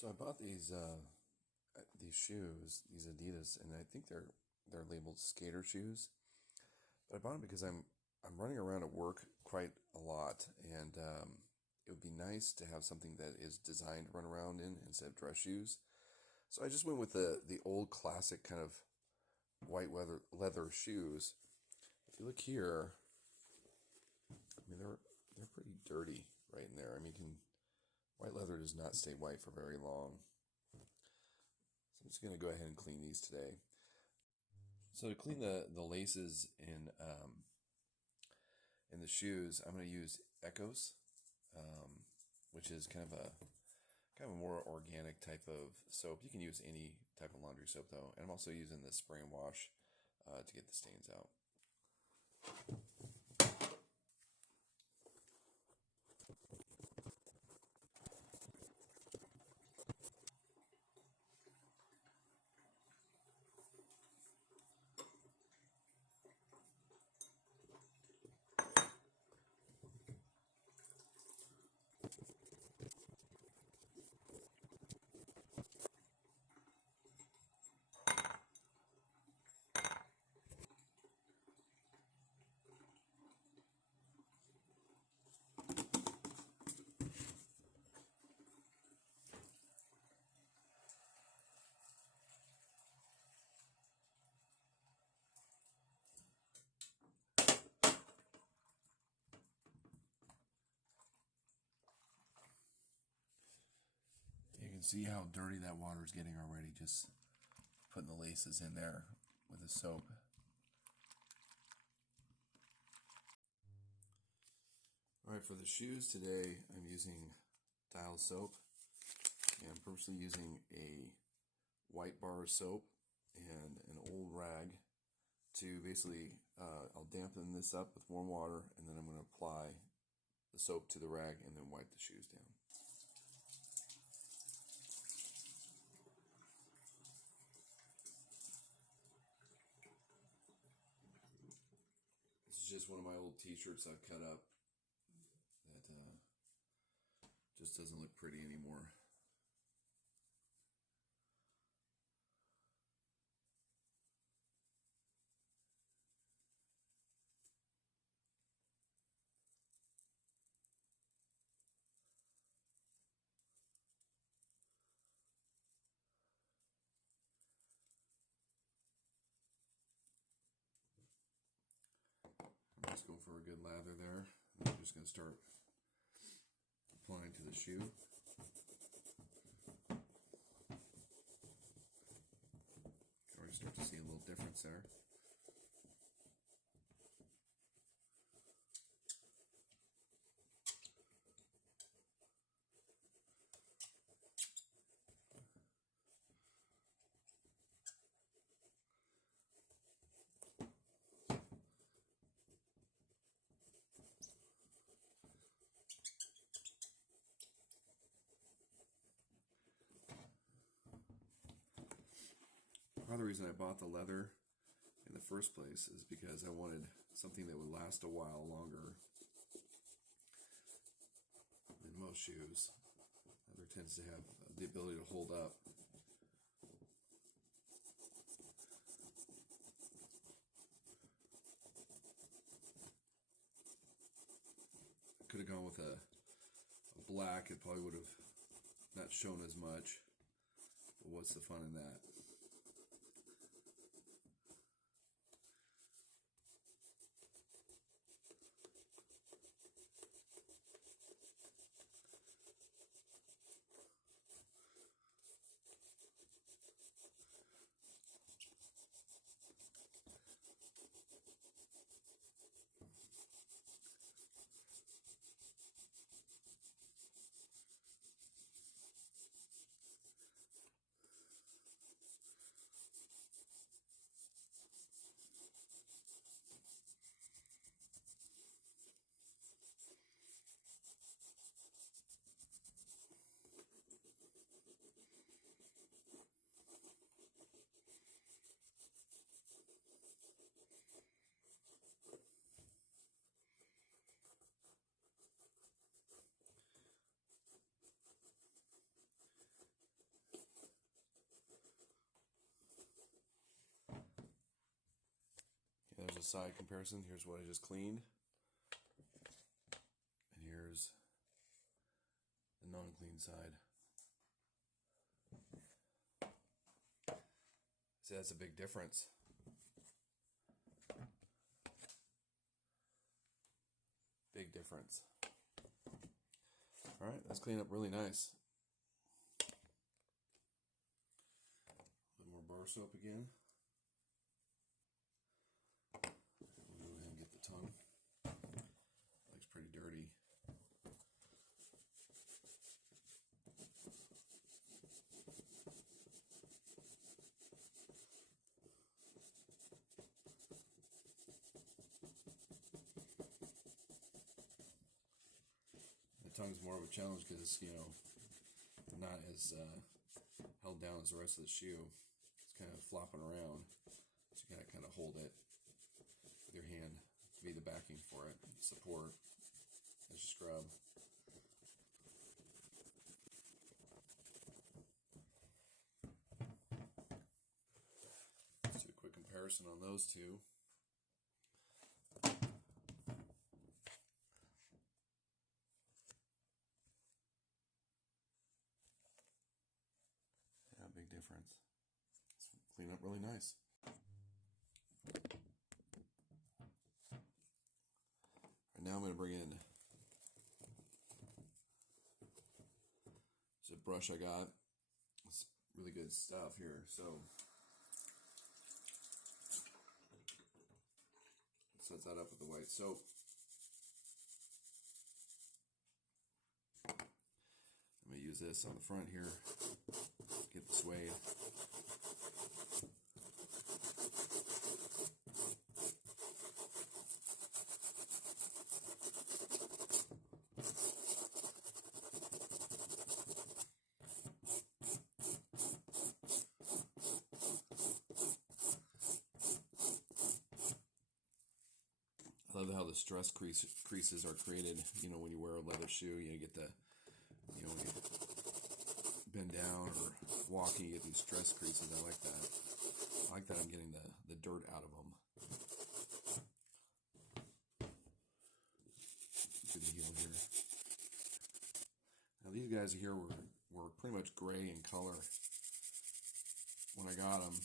So I bought these shoes, these Adidas, and I think they're labeled skater shoes. But I bought them because I'm running around at work quite a lot, and it would be nice to have something that is designed to run around in instead of dress shoes. So I just went with the old classic kind of white leather shoes. If you look here, I mean they're pretty dirty right in there. I mean, white leather does not stay white for very long. So I'm just going to go ahead and clean these today. So to clean the laces in the shoes, I'm going to use Echoes, which is kind of a more organic type of soap. You can use any type of laundry soap though, and I'm also using the spray and wash to get the stains out. You can see how dirty that water is getting already, just putting the laces in there with the soap. Alright, for the shoes today, I'm using Dial soap, and I'm purposely using a white bar soap and an old rag to basically, I'll dampen this up with warm water, and then I'm going to apply the soap to the rag and then wipe the shoes down. This is just one of my old t-shirts I've cut up that just doesn't look pretty anymore. I'm just going for a good lather there. And I'm just going to start applying to the shoe. You can already start to see a little difference there. Part of the reason I bought the leather in the first place is because I wanted something that would last a while longer than most shoes. Leather tends to have the ability to hold up. I could have gone with a black. It probably would have not shown as much, but what's the fun in that? a side comparison. Here's what I just cleaned. And here's the non-clean side. See, that's a big difference. Big difference. All right, let's clean up really nice. A bit more bar soap again. We'll go ahead and get the tongue. Looks pretty dirty. The tongue's more of a challenge because, you know, not as held down as the rest of the shoe. It's kind of flopping around. So you gotta kind of hold it with your hand to be the backing for it, support as you scrub. Let's do a quick comparison on those two. Yeah, big difference. Let's clean up really nice. And now I'm going to bring in this brush I got. It's really good stuff here. So set that up with the white soap. I'm going to use this on the front here. Get the suede. I love how the stress creases are created. You know, when you wear a leather shoe, you get the, you know, when you bend down or walking, you get these stress creases. I like that. I like that I'm getting the dirt out of them. Through the heel here. Now these guys here were pretty much gray in color when I got them.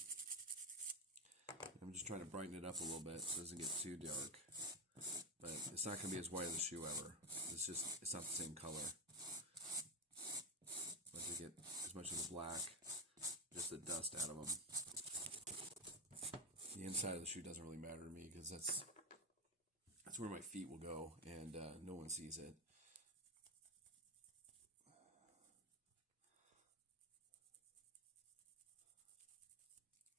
I'm just trying to brighten it up a little bit so it doesn't get too dark. But it's not going to be as white as a shoe ever. It's not the same color. But to get as much of the black, just the dust out of them. The inside of the shoe doesn't really matter to me because that's where my feet will go, and no one sees it.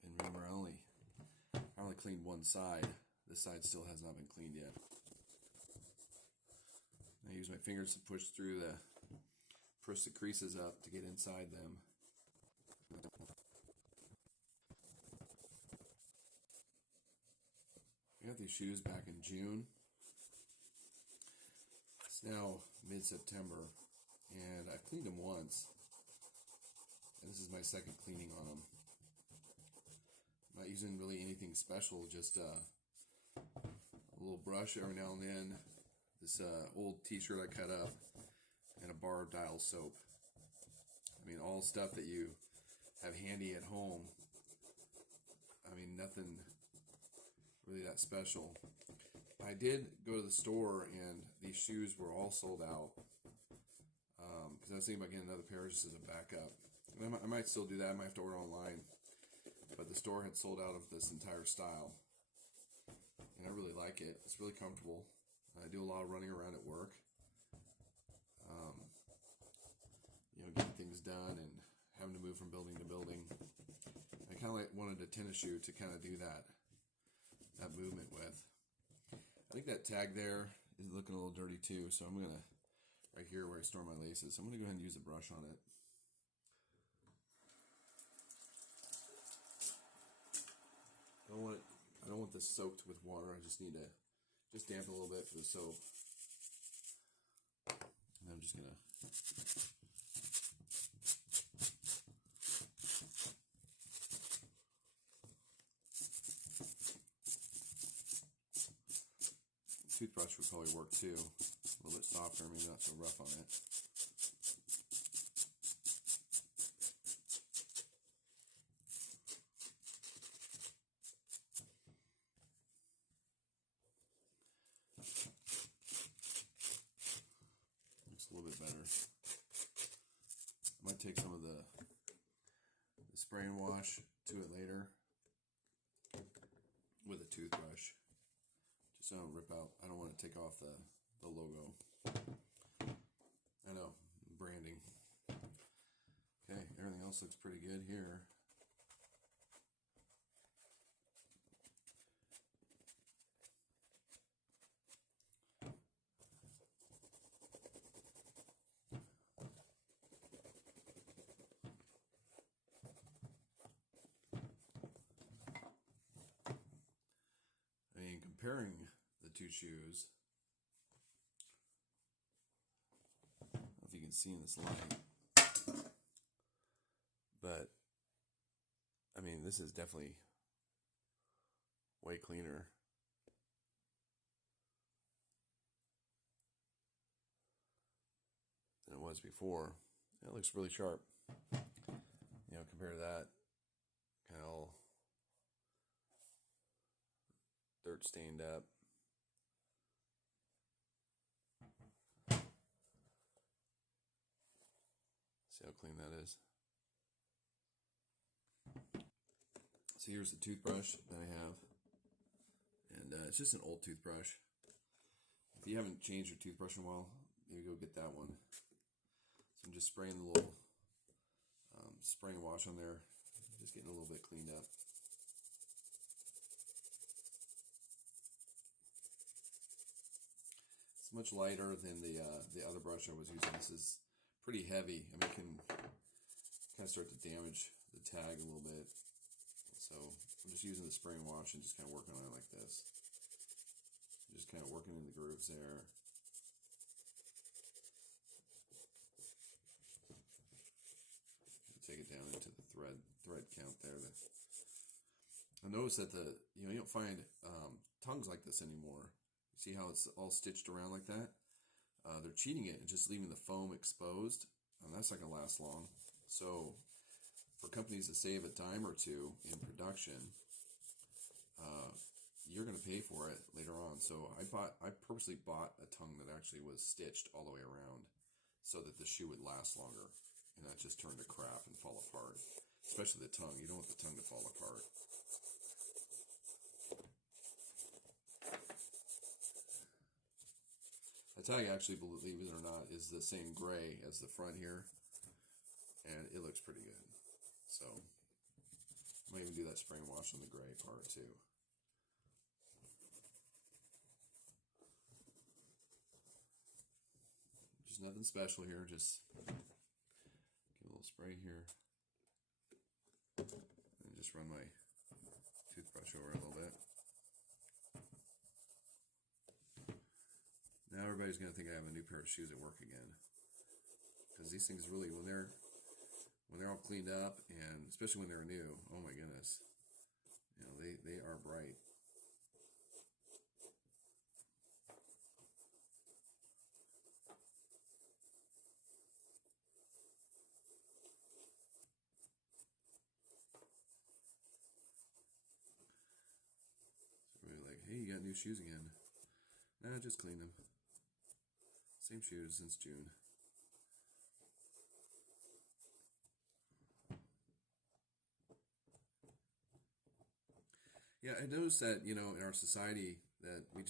And remember, I only cleaned one side. This side still has not been cleaned yet. I use my fingers to push the creases up to get inside them. I got these shoes back in June. It's now mid-September, and I've cleaned them once. And this is my second cleaning on them. I'm not using really anything special, just a little brush every now and then. This old t-shirt I cut up, and a bar of dial soap. I mean, all stuff that you have handy at home. I mean, nothing really that special. I did go to the store, and these shoes were all sold out. Because I was thinking about getting another pair just as a backup. And I might still do that. I might have to order online. But the store had sold out of this entire style. And I really like it. It's really comfortable. I do a lot of running around at work. You know, getting things done and having to move from building to building. I kind of wanted a tennis shoe to kind of do that movement with. I think that tag there is looking a little dirty too, so I'm going to, right here where I store my laces, I'm going to go ahead and use a brush on it. I don't want this soaked with water. I just need to dampen a little bit for the soap. And I'm just going to toothbrush would probably work too. A little bit softer, maybe not so rough on it. Looks a little bit better. I might take some of the spray and wash to it later with a toothbrush. Just so I don't rip out. I don't want to take off the logo. I know, branding. Okay, everything else looks pretty good here. I mean, comparing the two shoes, I don't know if you can see in this light, but I mean, this is definitely way cleaner. Than it was before. It looks really sharp. You know, compared to that, kind of all dirt stained up. See how clean that is. So here's the toothbrush that I have. And it's just an old toothbrush. If you haven't changed your toothbrush in a while, maybe go get that one. So I'm just spraying the little spray and wash on there. Just getting a little bit cleaned up. It's much lighter than the other brush I was using. This is pretty heavy. I mean, it can kind of start to damage the tag a little bit. So I'm just using the spray and wash and just kind of working on it like this. Just kind of working in the grooves there. Take it down into the thread count there. I noticed that you don't find tongues like this anymore. You see how it's all stitched around like that? They're cheating it and just leaving the foam exposed, and that's not going to last long. So for companies to save a dime or two in production, you're going to pay for it later on. So I purposely bought a tongue that actually was stitched all the way around so that the shoe would last longer and not just turn to crap and fall apart. Especially the tongue. You don't want the tongue to fall apart. The tag, actually, believe it or not, is the same gray as the front here, and it looks pretty good. So I might even do that spray and wash on the gray part too. Just nothing special here, just give a little spray here, and just run my toothbrush over it a little bit. Now everybody's going to think I have a new pair of shoes at work again, because these things really, when they're all cleaned up, and especially when they're new, oh my goodness, you know, they are bright. So we're like, hey, you got new shoes again? Nah, just clean them. Same shoes since June. Yeah, I noticed that, you know, in our society that we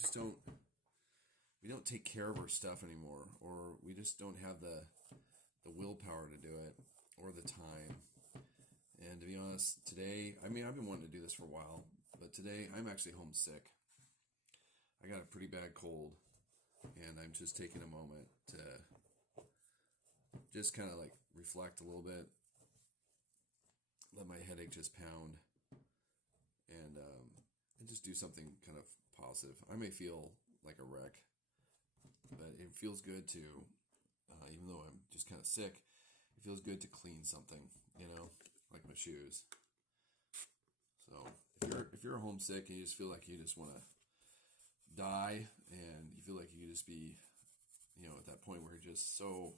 don't take care of our stuff anymore, or we just don't have the willpower to do it, or the time. And to be honest, today, I mean, I've been wanting to do this for a while, but today I'm actually homesick. I got a pretty bad cold, and I'm just taking a moment to just kind of like reflect a little bit, let my headache just pound, and just do something kind of positive. I may feel like a wreck, but it feels good to, even though I'm just kind of sick, it feels good to clean something, you know, like my shoes. So if you're homesick and you just feel like you just want to die, and you feel like you could just be, at that point where you're just so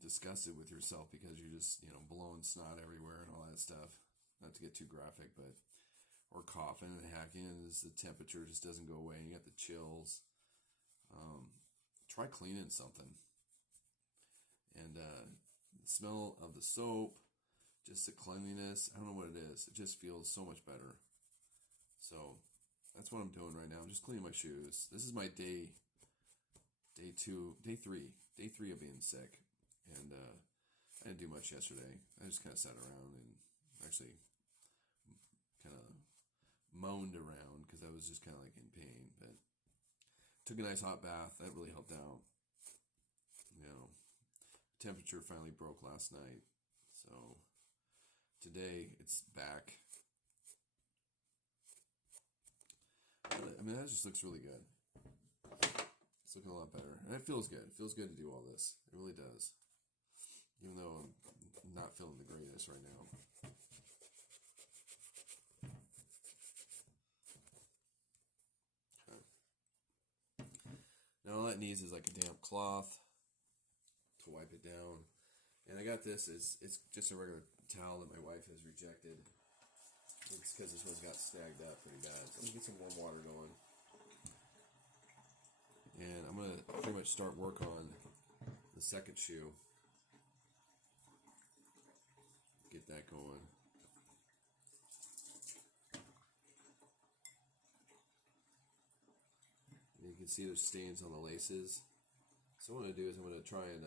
disgusted with yourself because you're just, blowing snot everywhere and all that stuff. Not to get too graphic, but or coughing and hacking as the temperature just doesn't go away. You got the chills. Try cleaning something. And the smell of the soap, just the cleanliness, I don't know what it is. It just feels so much better. So that's what I'm doing right now. I'm just cleaning my shoes. This is my day 3 of being sick. And I didn't do much yesterday. I just kind of sat around and actually kind of moaned around because I was just kind of like in pain. But took a nice hot bath. That really helped out. Temperature finally broke last night. So today it's back. I mean, that just looks really good. It's looking a lot better. And it feels good. It feels good to do all this. It really does. Even though I'm not feeling the greatest right now. Okay. Now all that needs is like a damp cloth to wipe it down. And I got this. It's just a regular towel that my wife has rejected. It's because this one's got snagged up pretty bad. So I'm going to get some warm water going. And I'm going to pretty much start work on the second shoe. Get that going. And you can see there's stains on the laces. So what I'm going to do is I'm going to try and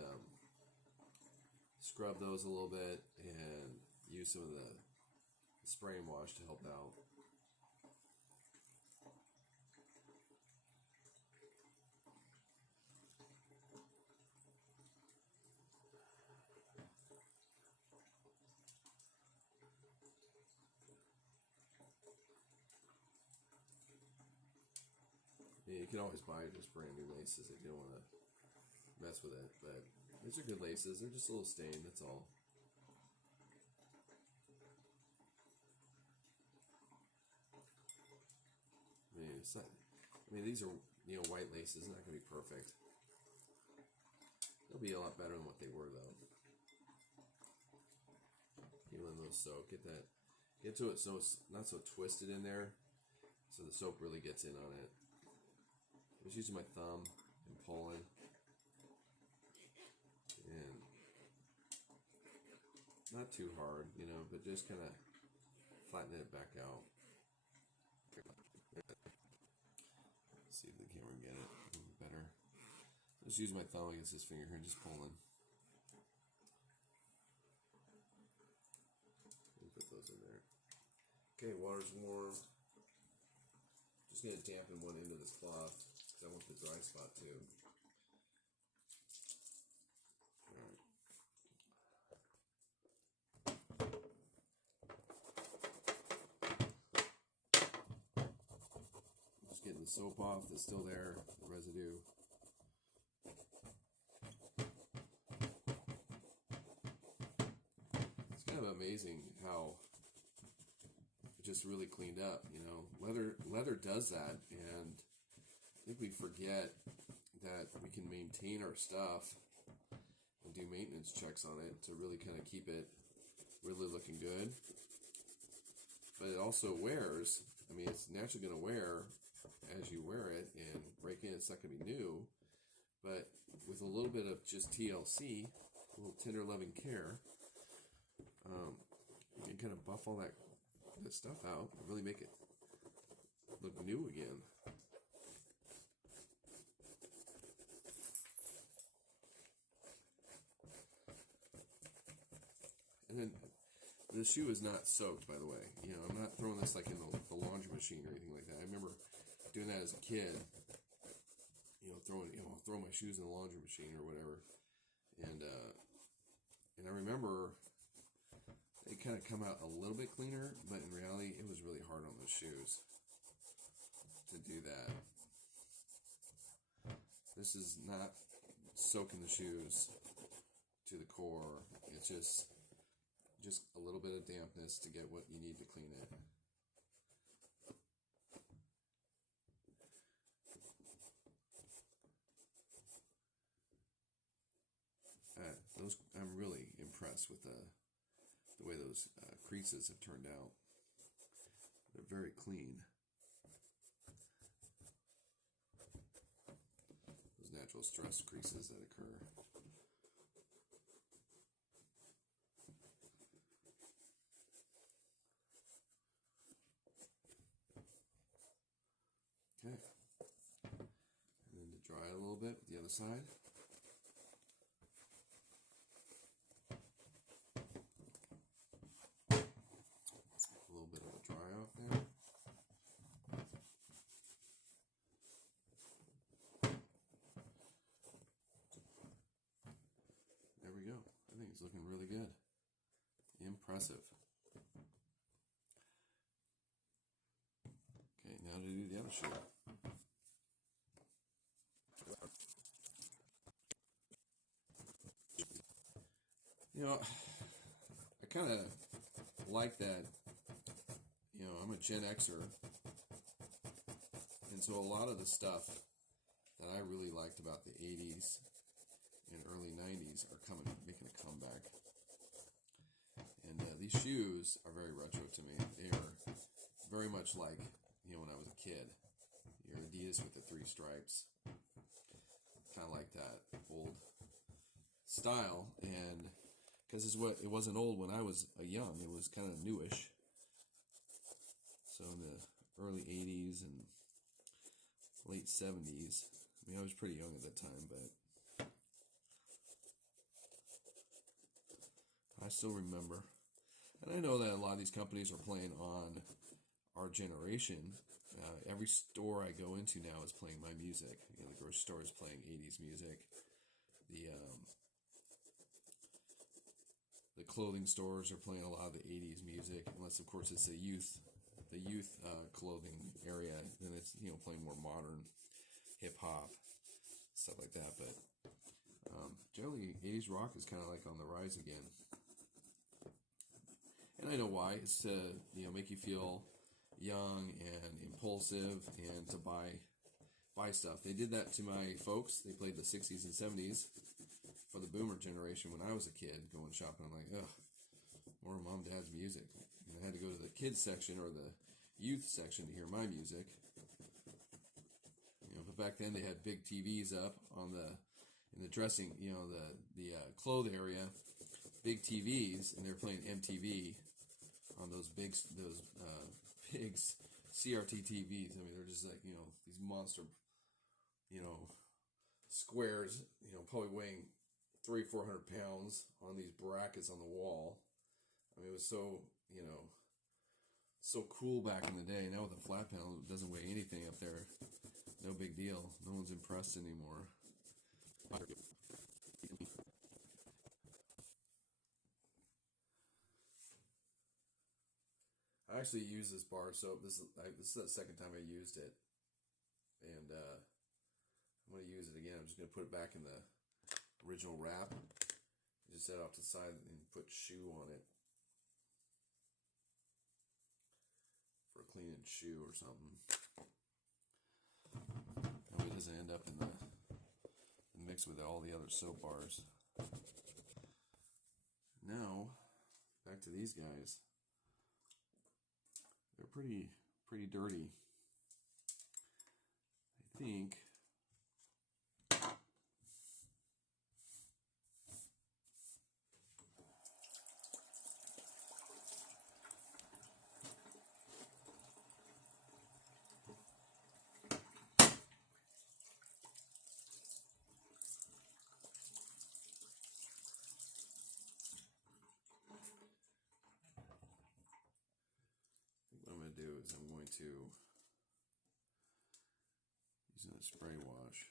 scrub those a little bit and use some of the spray and wash to help out. You can always buy just brand new laces if you don't want to mess with it, but these are good laces. They're just a little stained, that's all. I mean, it's not. I mean, these are white laces. Not going to be perfect. They'll be a lot better than what they were though. You let those soak. Get to it so it's not so twisted in there, so the soap really gets in on it. I was using my thumb and pulling, and not too hard, but just kind of flatten it back out. Let's see if the camera can get it a little better. Just use my thumb against this finger here and just pulling. Put those in there. Okay, water's warm. Just going to dampen one end of this cloth because I want the dry spot too. Alright. Just getting the soap off that's still there, the residue. It's kind of amazing how it just really cleaned up, Leather does that, and I think we forget that we can maintain our stuff and do maintenance checks on it to really kind of keep it really looking good. But it also wears. I mean, it's naturally going to wear as you wear it and break in. It's not going to be new, but with a little bit of just TLC, a little tender loving care, you can kind of buff all that stuff out and really make it look new again. And then the shoe is not soaked, by the way. I'm not throwing this like in the laundry machine or anything like that. I remember doing that as a kid. Throwing my shoes in the laundry machine or whatever. And I remember they kind of come out a little bit cleaner, but in reality, it was really hard on those shoes to do that. This is not soaking the shoes to the core. It's just a little bit of dampness to get what you need to clean it. those, I'm really impressed with the way those creases have turned out. They're very clean. Those natural stress creases that occur. Okay. And then to dry it a little bit with the other side. A little bit of a dry off there. There we go. I think it's looking really good. Impressive. Okay, now to do the other shoe. You know, I kind of like that. You know, I'm a Gen Xer, and so a lot of the stuff that I really liked about the 80s and early 90s are making a comeback. And these shoes are very retro to me. They are very much like, you know, when I was a kid. Your Adidas with the 3 stripes. Kind of like that old style. And because it wasn't old when I was young. It was kind of newish. So in the early 80s and late 70s. I mean, I was pretty young at that time, but I still remember. And I know that a lot of these companies are playing on our generation. Every store I go into now is playing my music. You know, the grocery store is playing 80s music. The clothing stores are playing a lot of the 80s music, unless of course it's the youth clothing area. Then it's, you know, playing more modern hip hop stuff like that. But generally, 80s rock is kind of like on the rise again. And I know why. It's to, you know, make you feel young and impulsive and to buy stuff. They did that to my folks. They played the 60s and 70s for the boomer generation when I was a kid going shopping. I'm like, ugh, more mom and dad's music. And I had to go to the kids section or the youth section to hear my music. You know, but back then they had big TVs up in the dressing, you know, the clothes area, big TVs, and they were playing MTV on those big CRT TVs. I mean, they're just like, you know, these monster, you know, squares, you know, probably weighing 300-400 pounds on these brackets on the wall. I mean, it was so, you know, so cool back in the day. Now with a flat panel, it doesn't weigh anything up there. No big deal. No one's impressed anymore. I actually use this bar soap. This is the second time I used it, and I'm going to use it again. I'm just going to put it back in the original wrap. Just set it off to the side and put shoe on it for a cleaning shoe or something. That way it doesn't end up in the mix with all the other soap bars. Now, back to these guys. They're pretty dirty. I think what I'm going to do is I'm going to, using a spray wash,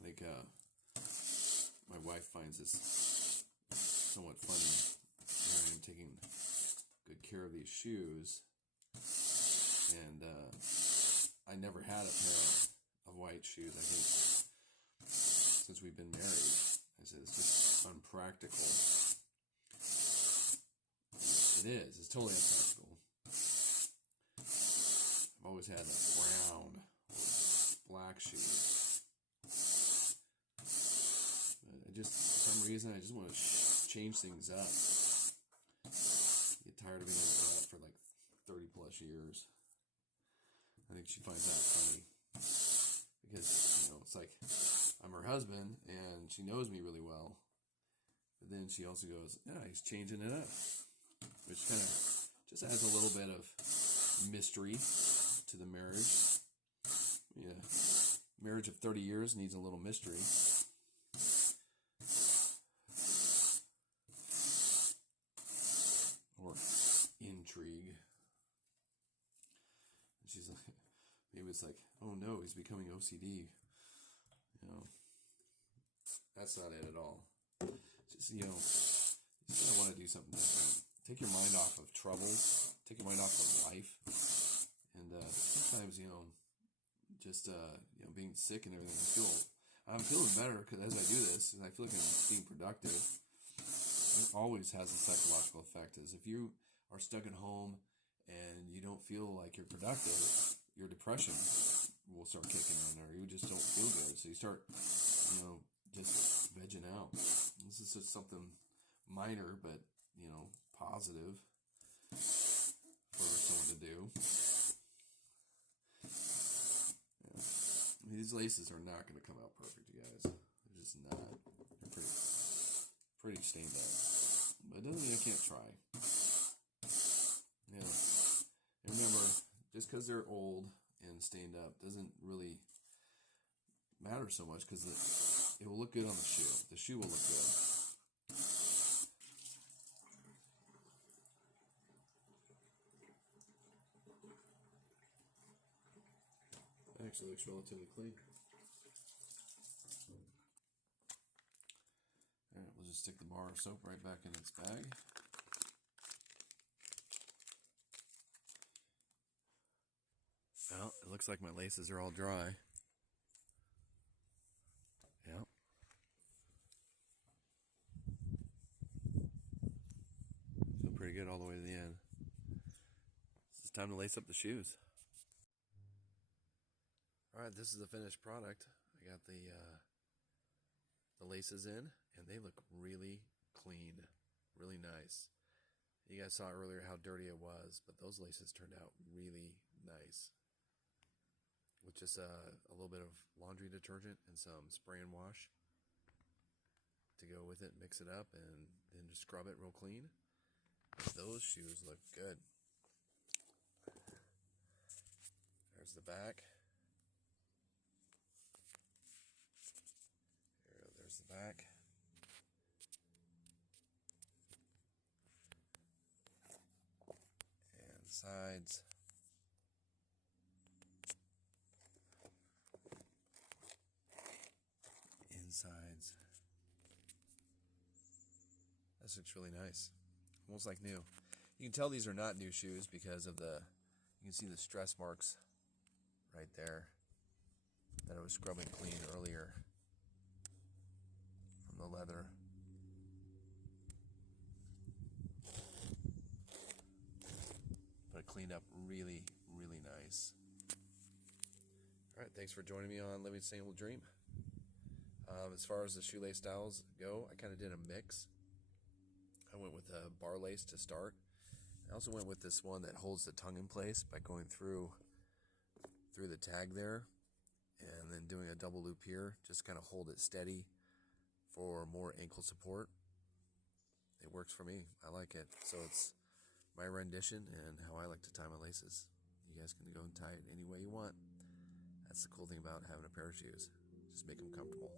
I think my wife finds this somewhat funny. I'm taking good care of these shoes, and I never had a pair of white shoes. I think since we've been married, I said it's just unpractical It is. It's totally impractical. I've always had a brown or black shoe. But I just, for some reason, I just want to change things up. Get tired of being able to wear that for like 30 plus years. I think she finds that funny. Because, it's like, I'm her husband, and she knows me really well. But then she also goes, yeah, he's changing it up. Which kind of just adds a little bit of mystery to the marriage. Yeah, marriage of 30 years needs a little mystery. Or intrigue. And she's like, maybe it's like, oh no, he's becoming OCD. That's not it at all. Just, you just kind of want to do something different. Take your mind off of troubles. Take your mind off of life. And sometimes, just being sick and everything, I'm feeling better because as I do this, I feel like I'm being productive. It always has a psychological effect. Is if you are stuck at home and you don't feel like you're productive, your depression will start kicking in, or you just don't feel good. So you start, just vegging out. This is just something minor, but positive for someone to do. Yeah. These laces are not going to come out perfect, you guys. They're just not. They're pretty stained up. But it doesn't mean I can't try. Yeah. And remember, just because they're old and stained up doesn't really matter so much, because it will look good on the shoe. The shoe will look good. It actually looks relatively clean. Alright, we'll just stick the bar of soap right back in its bag. Well, it looks like my laces are all dry. Yeah. Feel pretty good all the way to the end. It's time to lace up the shoes. Alright, this is the finished product. I got the laces in, and they look really clean, really nice. You guys saw earlier how dirty it was, but those laces turned out really nice. With just a little bit of laundry detergent and some spray and wash to go with it, mix it up, and then just scrub it real clean. Those shoes look good. There's the back. There's the back. And the sides. Insides. This looks really nice. Almost like new. You can tell these are not new shoes because of you can see the stress marks right there that I was scrubbing clean earlier from the leather. But it cleaned up really, really nice. Alright, thanks for joining me on Living Sustainable Dream. As far as the shoelace styles go, I kind of did a mix. I went with a bar lace to start. I also went with this one that holds the tongue in place by going through the tag there and then doing a double loop here, just kind of hold it steady for more ankle support. It works for me. I like it. So it's my rendition and how I like to tie my laces. You guys can go and tie it any way you want. That's the cool thing about having a pair of shoes. Just make them comfortable.